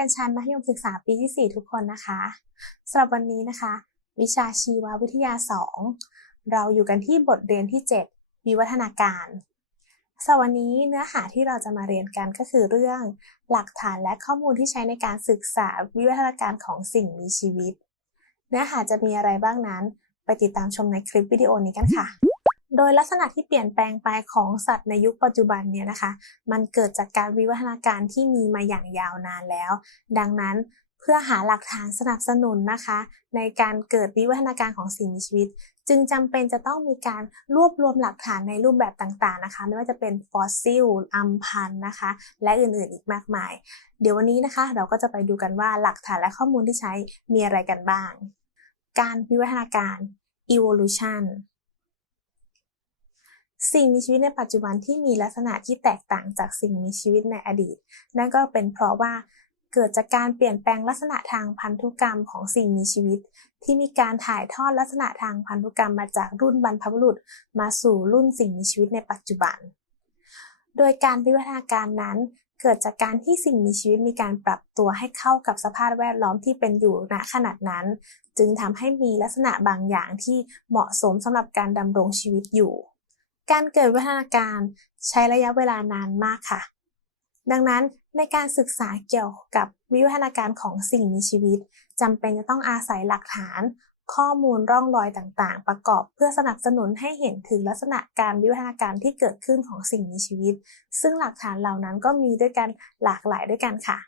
รียนชั้นมัธยมศึกษาปีที่ 4 ทุกคนนะคะสำหรับวันนี้นะคะ วิชาชีววิทยา 2 เราอยู่กันที่บทเรียนที่ 7 วิวัฒนาการสำหรับวันนี้เนื้อหาที่เราจะมาเรียนกันก็คือเรื่องหลักฐานและข้อมูลที่ใช้ในการศึกษาวิวัฒนาการของสิ่งมีชีวิต เนื้อหาจะมีอะไรบ้างนั้น ไปติดตามชมในคลิปวิดีโอนี้กันค่ะ โดยลักษณะที่เปลี่ยนแปลงไปของสัตว์ในยุคปัจจุบันเนี่ยนะคะ มันเกิดจากการวิวัฒนาการที่มีมาอย่างยาวนานแล้ว ดังนั้นเพื่อหาหลักฐานสนับสนุนนะคะ ในการเกิดวิวัฒนาการของสิ่งมีชีวิต จึงจำเป็นจะต้องมีการรวบรวมหลักฐานในรูปแบบต่างๆนะคะ ไม่ว่าจะเป็นฟอสซิลอัมพันนะคะ และอื่นๆอีกมากมาย เดี๋ยววันนี้นะคะ เราก็จะไปดูกันว่าหลักฐานและข้อมูลที่ใช้มีอะไรกันบ้าง การวิวัฒนาการ evolution สิ่งมีชีวิตในปัจจุบันที่มีลักษณะที่แตกต่างจากสิ่งมีชีวิตในอดีต นั่นก็เป็นเพราะว่าเกิดจากการเปลี่ยนแปลงลักษณะทางพันธุกรรมของสิ่งมีชีวิต ที่มีการถ่ายทอดลักษณะทางพันธุกรรมมาจากรุ่นบรรพบุรุษ มาสู่รุ่นสิ่งมีชีวิตในปัจจุบัน โดยการวิวัฒนาการนั้นเกิดจากการที่สิ่งมีชีวิตมีการปรับตัวให้เข้ากับสภาพแวดล้อมที่เป็นอยู่ณขณะนั้น จึงทำให้มีลักษณะบางอย่างที่เหมาะสมสำหรับการดำรงชีวิตอยู่ การเกิดวิวัฒนาการใช้ระยะเวลานานมากค่ะ ดังนั้นในการศึกษาเกี่ยวกับวิวัฒนาการของสิ่งมีชีวิตจำเป็นจะต้องอาศัยหลักฐาน ข้อมูลร่องรอยต่างๆ ประกอบเพื่อสนับสนุนให้เห็นถึงลักษณะการวิวัฒนาการที่เกิดขึ้นของสิ่งมีชีวิต ซึ่งหลักฐานเหล่านั้นก็มีด้วยกันหลากหลายด้วยกันค่ะ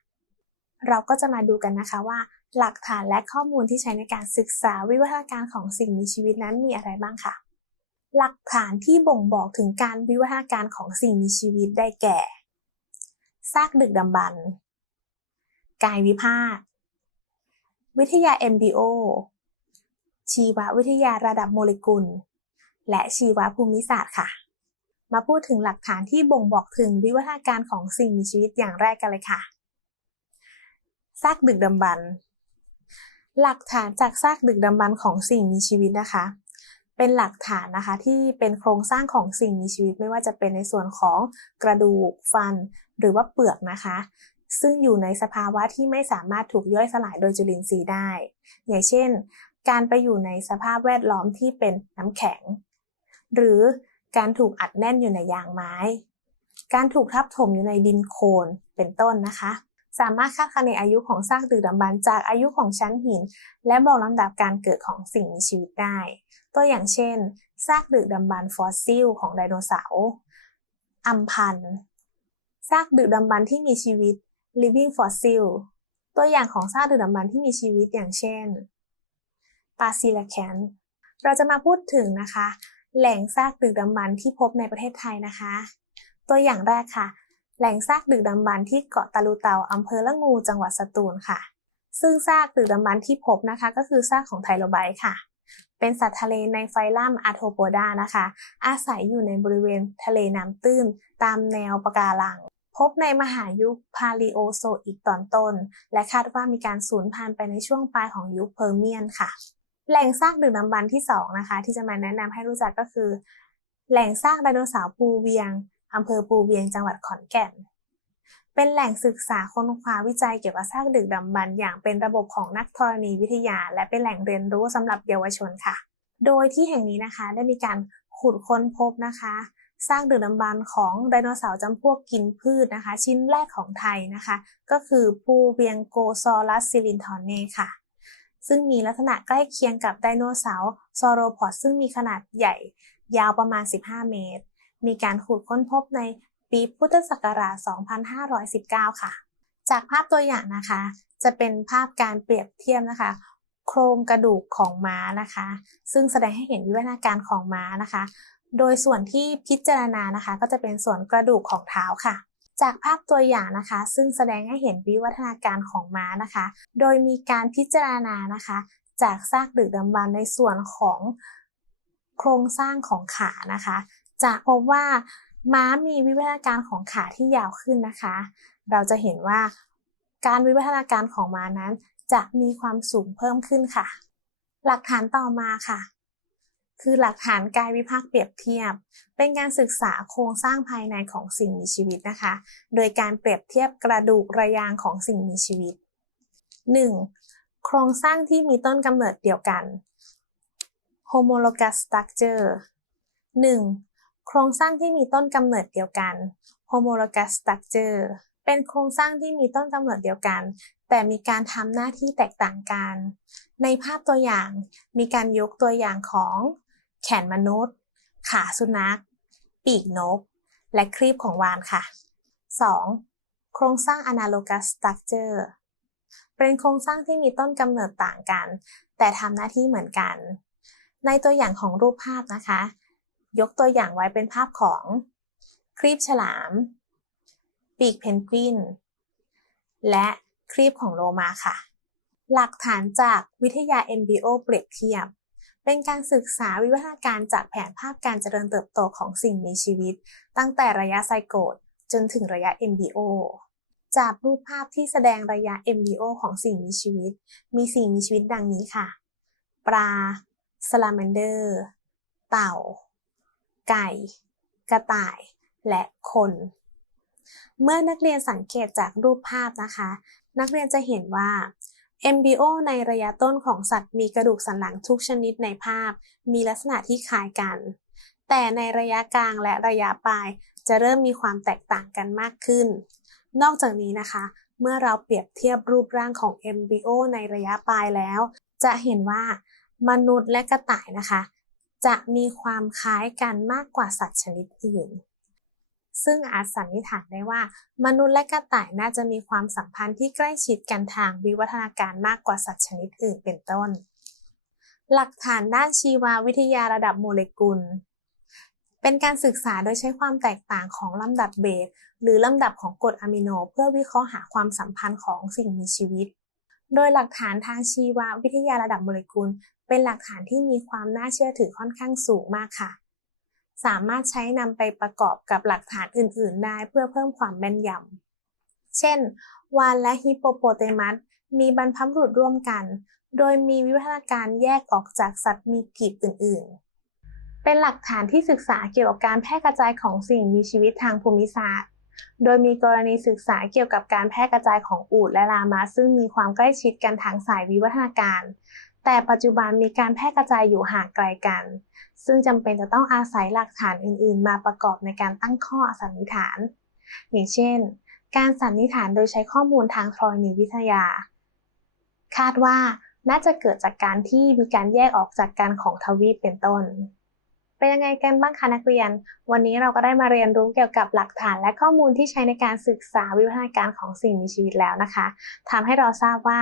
เราก็จะมาดูกันนะคะว่า หลักฐานและข้อมูลที่ใช้ในการศึกษาวิวัฒนาการของสิ่งมีชีวิตนั้นมีอะไรบ้างค่ะ หลักฐานที่บ่งบอกถึงการวิวัฒนาการของสิ่งมีชีวิตได้แก่ ซากดึกดำบรรพ์กายวิภาค วิทยาเอมบิโอชีววิทยาระดับโมเลกุล และชีวภูมิศาสตร์ค่ะ มาพูดถึงหลักฐานที่บ่งบอกถึงวิวัฒนาการของสิ่งมีชีวิตอย่างแรกกันเลยค่ะ ซากดึกดำบรรพ์หลักฐานจากซากดึกดำบรรพ์ของสิ่งมีชีวิตนะคะ เป็นหลักฐานนะคะที่เป็นโครงสร้างของสิ่งมีชีวิตไม่ว่าจะเป็นในส่วนของกระดูกฟัน หรือว่าเปลือกนะคะ ซึ่งอยู่ในสภาวะที่ไม่สามารถถูกย่อยสลายโดยจุลินทรีย์ได้ อย่างเช่น การไปอยู่ในสภาพแวดล้อมที่เป็นน้ำแข็ง หรือการถูกอัดแน่นอยู่ในยางไม้ การถูกทับถมอยู่ในดินโคลนเป็นต้นนะคะ สามารถคาดคะเนอายุของซากดึกดำบรรพ์จากอายุของชั้นหิน และบอกลำดับการเกิดของสิ่งมีชีวิตได้ ตัวอย่างเช่น ซากดึกดำบรรพ์ฟอสซิลของไดโนเสาร์อัมพันซากดึกดำบรรพ์ที่มีชีวิต living fossil ตัวอย่างของซากดึกดำบรรพ์ที่มีชีวิตอย่างเช่นปาซิลแคนเราจะมาพูดถึงนะคะ แหล่งซากดึกดำบรรพ์ที่พบในประเทศไทยนะคะ ตัวอย่างแรกค่ะ แหล่งซากดึกดำบรรพ์ที่เกาะตะลุเตาอำเภอละงูจังหวัดสตูลค่ะ ซึ่งซากดึกดำบรรพ์ที่พบนะคะ ก็คือซากของไทโลไบค่ะ เป็นสัตว์ทะเลในไฟลัมอาโทโปดานะคะ อาศัยอยู่ในบริเวณทะเลน้ำตื้น ตามแนวปะการัง พบในมหายุคพาลิโอโซอีกตอนต้น และคาดว่ามีการสูญพันธุ์ไปในช่วงปลายของยุคเพอร์เมียนค่ะ แหล่งซากดึกดำบรรพ์ที่2นะคะ ที่จะมาแนะนำให้รู้จักก็คือ แหล่งซากไดโนเสาร์ปูเวียง อำเภอปูเวียงจังหวัดขอนแก่น เป็นแหล่งศึกษาค้นคว้าวิจัยเกี่ยวกับซากดึกดำบรรพ์อย่างเป็นระบบของนักธรณีวิทยา และเป็นแหล่งเรียนรู้สำหรับเยาวชนค่ะ โดยที่แห่งนี้นะคะได้มีการขุดค้นพบนะคะสร้างดึกดำบรรพ์ของไดโนเสาร์จำพวกกินพืชนะคะ ชิ้นแรกของไทยนะคะ ก็คือพูเบียงโกซอรัสซิลินทอนเน่ค่ะซึ่งมีลักษณะใกล้เคียงกับไดโนเสาร์ซอโรพอดซึ่งมีขนาดใหญ่ยาวประมาณ 15 เมตร มีการขุดค้นพบในปีพุทธศักราช 2519 ค่ะ จากภาพตัวอย่างนะคะ จะเป็นภาพการเปรียบเทียบนะคะ โครงกระดูกของม้านะคะ ซึ่งแสดงให้เห็นวิวัฒนาการของม้านะคะ โดยส่วนที่พิจารณานะคะ ก็จะเป็นส่วนกระดูกของเท้าค่ะจากภาพตัวอย่างนะคะ ซึ่งแสดงให้เห็นวิวัฒนาการของม้านะคะ โดยมีการพิจารณานะคะ จากซากดึกดำบรรพ์ในส่วนของโครงสร้างของขานะคะ จะพบว่าม้ามีวิวัฒนาการของขาที่ยาวขึ้นนะคะ เราจะเห็นว่าการวิวัฒนาการของม้านั้น จะมีความสูงเพิ่มขึ้นค่ะ หลักฐานต่อมาค่ะ คือหลักฐานกายวิภาคเปรียบเทียบ เป็นการศึกษาโครงสร้างภายในของสิ่งมีชีวิตนะคะ โดยการเปรียบเทียบกระดูกระยางของสิ่งมีชีวิต 1. โครงสร้างที่มีต้นกำเนิดเดียวกัน homologous structure 1. โครงสร้างที่มีต้นกำเนิดเดียวกัน homologous structure เป็นโครงสร้างที่มีต้นกำเนิดเดียวกัน แต่มีการทำหน้าที่แตกต่างกัน ในภาพตัวอย่างมีการยกตัวอย่างของ แขนมนุษย์ ขาสุนัข ปีกนก และครีบของวานค่ะ 2. โครงสร้าง analogous structure เป็นโครงสร้างที่มีต้นกำเนิดต่างกัน แต่ทำหน้าที่เหมือนกัน ในตัวอย่างของรูปภาพนะคะ ยกตัวอย่างไว้เป็นภาพของครีบฉลาม ปีกเพนกวิน และครีบของโลมาค่ะ หลักฐานจากวิทยา MBO เปรียบเทียบ เป็นการศึกษาวิวัฒนาการจากแผนภาพการเจริญเติบโตของสิ่งมีชีวิต ตั้งแต่ระยะไซโกตจนถึงระยะ MBO จากรูปภาพที่แสดงระยะ MBO ของสิ่งมีชีวิต มีสิ่งมีชีวิตดังนี้ค่ะ ปลา สลาแมนเดอร์ เต่า ไก่ กระต่าย และคน เมื่อนักเรียนสังเกตจากรูปภาพนะคะ นักเรียนจะเห็นว่า MBO ในระยะต้นของสัตว์มีกระดูกสันหลังทุกชนิดในภาพ มีลักษณะที่คล้ายกัน แต่ในระยะกลางและระยะปลายจะเริ่มมีความแตกต่างกันมากขึ้น นอกจากนี้นะคะ เมื่อเราเปรียบเทียบรูปร่างของ embryo ในระยะปลายแล้ว จะเห็นว่ามนุษย์และกระต่ายนะคะ จะมีความคล้ายกันมากกว่าสัตว์ชนิดอื่น ซึ่งอาจสันนิษฐานได้ว่า มนุษย์และกระต่ายน่าจะมีความสัมพันธ์ที่ใกล้ชิดกันทางวิวัฒนาการมากกว่าสัตว์ชนิดอื่นเป็นต้น หลักฐานด้านชีววิทยาระดับโมเลกุล เป็นการศึกษาโดยใช้ความแตกต่างของลำดับเบสหรือลำดับของกรดอะมิโน เพื่อวิเคราะห์หาความสัมพันธ์ของสิ่งมีชีวิตโดยหลักฐานทางชีววิทยาระดับโมเลกุล เป็นหลักฐานที่มีความน่าเชื่อถือค่อนข้างสูงมากค่ะ สามารถใช้นำไปประกอบกับหลักฐานอื่น ๆ ได้เพื่อเพิ่มความแม่นยำ เช่น วานและฮิปโปโปเตมัสมีบรรพบุรุษร่วมกัน โดยมีวิวัฒนาการแยกออกจากสัตว์มีกีบอื่น ๆ เป็นหลักฐานที่ศึกษาเกี่ยวกับการแพร่กระจายของสิ่งมีชีวิตทางภูมิศาสตร์ โดยมีกรณีศึกษาเกี่ยวกับการแพร่กระจายของอูฐและลามาซึ่งมีความใกล้ชิดกันทางสายวิวัฒนาการ แต่ปัจจุบันมีการแพร่กระจายอยู่ห่างไกลกัน ซึ่งจำเป็นจะต้องอาศัยหลักฐานอื่น ๆ มาประกอบในการตั้งข้อสันนิษฐาน อย่างเช่น การสันนิษฐานโดยใช้ข้อมูลทางธรณีวิทยา คาดว่าน่าจะเกิดจากการที่มีการแยกออกจากกันของทวีปเป็นต้น เป็นยังไงกันบ้างคะนักเรียน วันนี้เราก็ได้มาเรียนรู้เกี่ยวกับหลักฐานและข้อมูลที่ใช้ในการศึกษาวิวัฒนาการของสิ่งมีชีวิตแล้วนะคะทำให้เราทราบว่า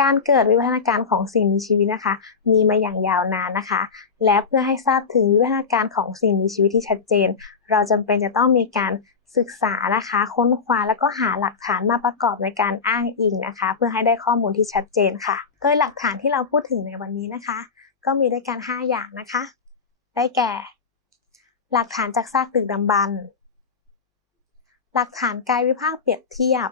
การเกิดวิวัฒนาการของสิ่งมีชีวิตนะคะ มีมาอย่างยาวนานนะคะ และเพื่อให้ทราบถึงวิวัฒนาการของสิ่งมีชีวิตที่ชัดเจน เราจำเป็นจะต้องมีการศึกษานะคะ ค้นคว้าแล้วก็หาหลักฐานมาประกอบในการอ้างอิงนะคะ เพื่อให้ได้ข้อมูลที่ชัดเจนค่ะ โดยหลักฐานที่เราพูดถึงในวันนี้นะคะ ก็มีด้วยกัน 5 อย่างนะคะ ได้แก่ หลักฐานจากซากตึกดำบรรหลักฐานกายวิภาคเปรียบเทียบ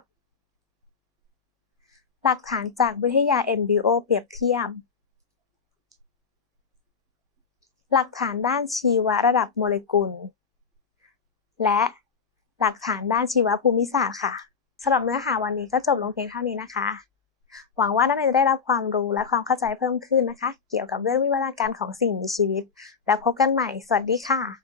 หลักฐานจากวิทยา MBO เปรียบเทียบ หลักฐานด้านชีวระดับโมเลกุล และหลักฐานด้านชีวภูมิศาสตร์ค่ะสำหรับเนื้อหาวันนี้ก็จบลงเพียงเท่านี้นะคะ หวังว่านักเรียนจะได้รับความรู้และความเข้าใจเพิ่มขึ้นนะคะ เกี่ยวกับเรื่องวิวัฒนาการของสิ่งมีชีวิต แล้วพบกันใหม่ สวัสดีค่ะ